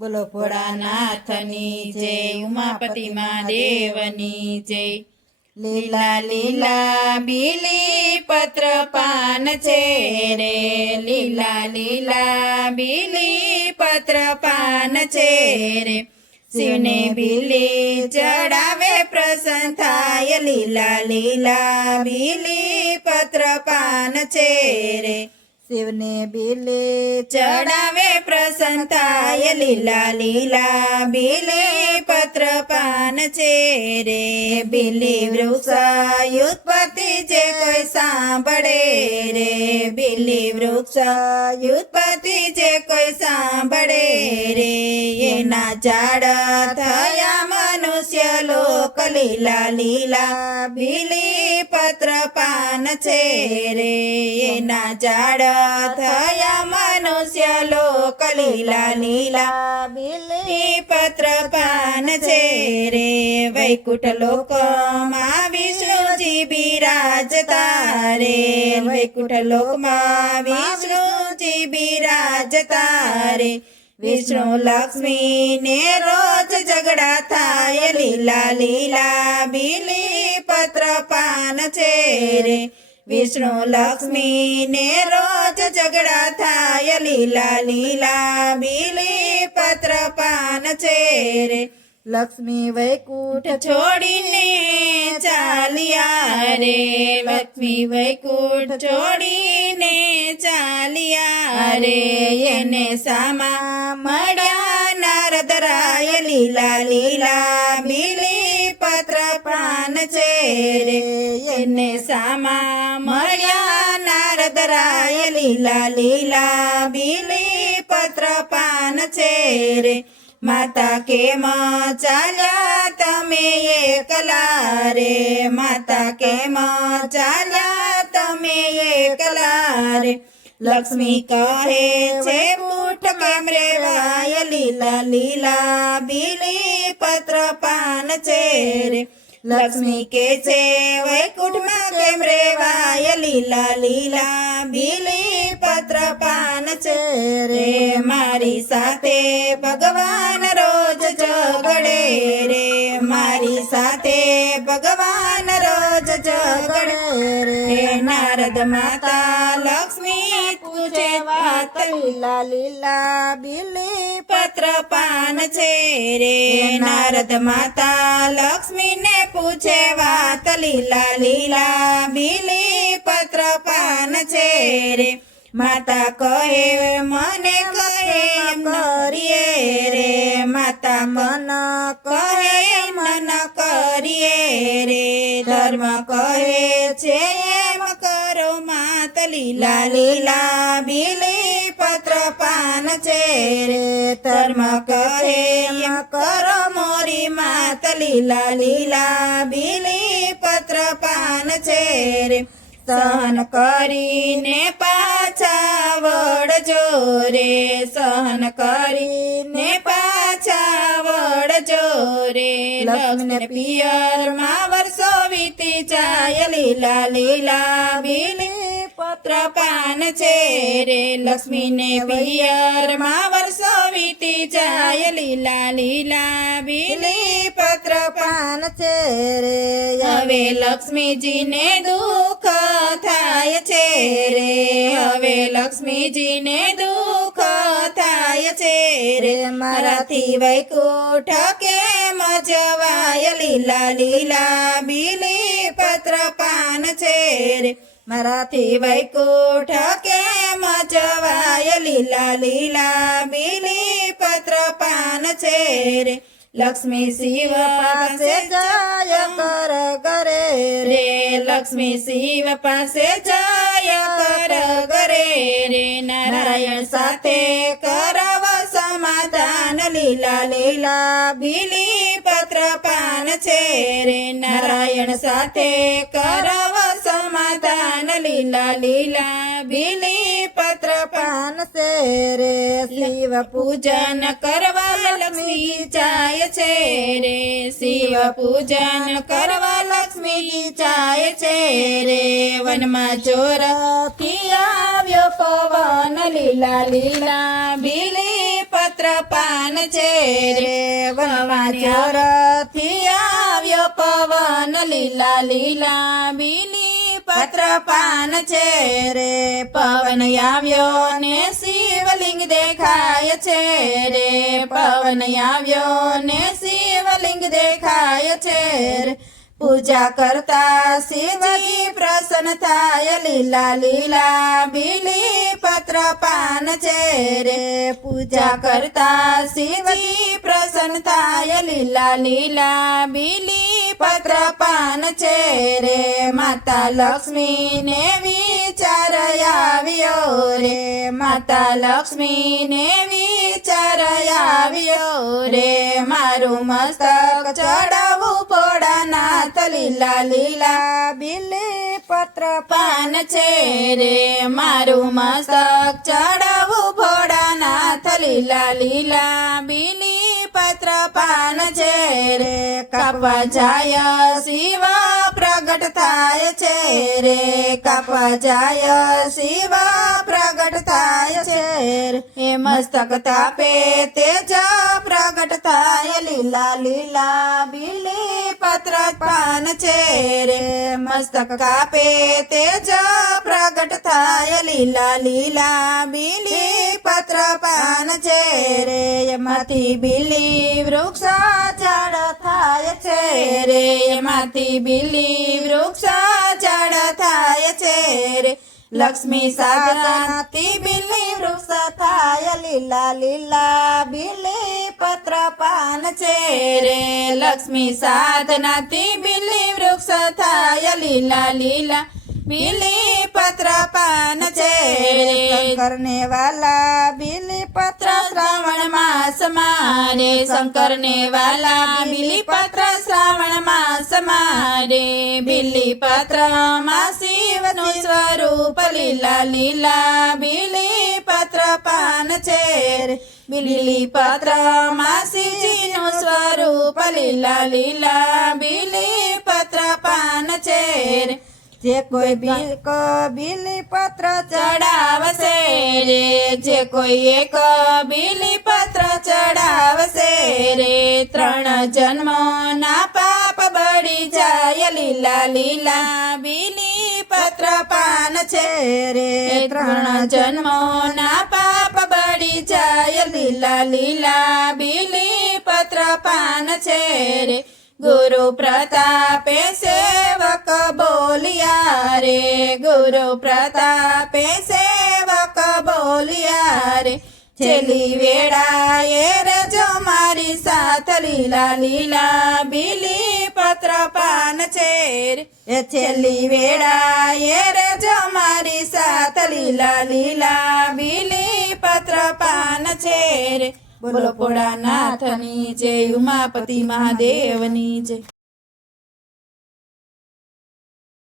બોલો ભોળાનાથની જય, ઉમાપતિ મહાદેવની જય। લીલા લીલા બીલી પત્ર પાન છે રે, લીલા લીલા બીલી પત્ર પાન છે રે, શિવને બીલી ચડાવે પ્રસન્ન થાય, લીલા લીલા બીલી પત્ર પાન છે રે, શિવને બીલી ચડાવે પ્રસન્ન થાય, લીલા લીલા બીલી પત્ર પાન છે રે, બીલી વૃક્ષ યુત્પત્તિ જે કોઈ સાંભળે રે, બીલી વૃક્ષ યુત્પત્તિ જે કોઈ સાંભળે રે, એના ઝાડ થયા મનુષ્ય લોક, લીલા લીલા બીલી પત્ર પાન છે રે, એના ઝાડ થયા મનુષ્ય લોક, લીલા લીલા બીલી પત્ર પાન છે રે, વૈકુંઠ લોકમાં વિષ્ણુજી બિરાજતા રે, વૈકુંઠ લોકમાં વિષ્ણુજી બિરાજતા રે, વિષ્ણુ લક્ષ્મી ને રોજ ઝઘડા થાય, લીલા લીલા બીલી પત્ર પાન છે રે, વિષ્ણુ લક્ષ્મી ને રોજ ઝઘડા થાય, લીલા લીલા બીલી પત્ર પાન છે રે, લક્ષ્મી વૈકુંઠ છોડીને ચાલ્યા રે, લક્ષ્મી વૈકુંઠ છોડીને ચાલ્યા રે, એને સામા મળ્યા નારદરાય, લીલા લીલા બીલી પત્ર પાન છે રે, એને સામા મળ્યા નારદરાય, લીલા લીલા બીલી પત્ર પાન છે રે, માતા કેમ ચાલ્યા તમે એકલા રે, માતા કેમ ચાલ્યા તમે એકલા રે, લક્ષ્મી કહે છે ઉઠ કેમ રેવાય, લીલા લીલા બીલી પત્ર પાન છે રે, લક્ષ્મી કે છે વૈકુંઠમાં કેમ રેવાય, લીલા લીલા બીલી પત્ર પાન છે રે, મારી સાથે ભગવાન રોજ ઝઘડે રે, મારી સાથે ભગવાન રોજ ઝઘડે રે, નારદ માતા લક્ષ્મી પૂછે વાત, લીલા લીલા બીલી પત્ર પાન છે રે, નારદ માતા લક્ષ્મી ને પૂછે વાત, લીલા લીલા બીલી પત્ર પાન છે રે, માતા કહે મને કહે એમ કરીએ રે, માતા મન કહે મન કરીએ રે, ધર્મ કહે છે એમ કરો માત, લીલા લીલા બીલી પત્ર પાન છે રે, ધર્મ કહે એમ કરો મોરી માત, લીલા લીલા બીલી પત્ર પાન છે રે, સહન કરીને પાછા વળજો રે, સહન કરીને પાછા વળજો રે, લક્ષ્મીને પિયરમાં વર્ષો વીતી જાય, લીલા લીલા બીલી પત્ર પાન છે રે, લક્ષ્મીને પિયરમાં વર્ષો વીતી જાય, લીલા લીલા બીલી પત્ર પાન છે રે, હવે લક્ષ્મીજીને દુઃખ થાય છે રે, હવે લક્ષ્મીજીને દુઃખ થાય છે રે, મારાથી વૈકુંઠ કેમ જવાય, લીલા લીલા બીલી પત્ર પાન છે રે, મારાથી વૈકુંઠ કેમ જવાય, લીલા લીલા બીલી પત્ર પાન છે રે, લક્ષ્મી શિવ પાસે જય કર કરે રે, લક્ષ્મી શિવ પાસે જય કર કરે રે, નારાયણ સાથે કરવ સમાધાન, લીલા લીલા બીલી પત્ર પાન છે રે, નારાયણ સાથે કરવ સમાધાન, લીલા લીલા બીલી પત્ર પાન છે રે, શિવ પૂજન કરવા લક્ષ્મી જાય છે રે, શિવ પૂજન કરવા લક્ષ્મી જાય છે રે, વનમાં ચોરથી આવ્યો પવન, લીલા લીલા બીલી પત્ર પાન છે રે વનમાં ચોરથી આવ્યો પવન લીલા લીલા બીલી પત્ર પાન છે રે પવન આવ્યો ને શિવલિંગ દેખાય છે રે પવન આવ્યો ને શિવલિંગ દેખાય છે રે પૂજા કરતા શિવજી પ્રસન્ન થાય લીલા લીલા બીલી પત્ર પાન છે રે પૂજા કરતા શિવજી પ્રસન્ન થાય લીલા લીલા બીલી પત્ર પાન છે રે માતા લક્ષ્મી ને વિચાર આવ્યો રે માતા લક્ષ્મી ને વિચાર આવ્યો રે મારું મસ્તક ચડાવવું પોળાનાથ લીલા લીલા બીલી પત્ર પાન છે રે મારું મસ્તક ચડાવવું ભોળાનાથ લીલા લીલા બીલી પત્ર પાન છે રે કાપવા જાય શિવ પ્રગટ થાય છે રે કાપવા જાય શિવ પ્રગટ થાય છે રે એ મસ્તક તાપે તેજ પ્રગટ થાય લીલા લીલા બીલી પત્ર પાન છે રે મસ્તક કાપે તેજ પ્રગટ થાય લીલા લીલા બીલી પત્ર પાન છે રે એમાંથી બીલી વૃક્ષ ઝાડ થાય છે રે એમાંથી બીલી વૃક્ષ ઝાડ થાય છે રે લક્ષ્મી સાધનાથી બીલી વૃક્ષ થાય લીલા લીલા બીલી પત્ર પાન છે રે લક્ષ્મી સાધનાથી બીલી વૃક્ષ થાય લીલા લીલા બીલી પત્ર પાન છે રે કરને વાલા બીલી પત્ર શ્રાવણ માસ મારે શંકર ને વાલા બીલી પત્ર શ્રાવણ માસ મારે બીલી પત્ર માં શિવનું સ્વરૂપ લીલા લીલા બીલી પત્ર પાન છે રે બીલી પત્ર માં શિવજીનું સ્વરૂપ લીલા લીલા બીલી પત્ર પાન છે રે જે કોઈ બીલી પત્ર ચડાવશે રે જે કોઈ એક બીલી પત્ર ચડાવશે રે 3 જન્મો ના પાપ બળી જાય લીલા લીલા બીલી પત્ર પાન છે રે 3 જન્મો ના પાપ બળી જાય લીલા લીલા બીલી પત્ર પાન છે રે ગુરુ પ્રતાપે સેવક બોલિયા રે ગુરુ પ્રતાપે સેવક બોલિયા રે છેલ્લી વેળાએ રેજો મારી સાથ લીલા લીલા બીલી પત્ર પાન છે રે એ છેલ્લી વેળાએ રેજો મારી સાથ લીલા લીલા બીલી પત્ર પાન છે રે બોલો ભોળાનાથની જય ઉમાપતિ મહાદેવની જય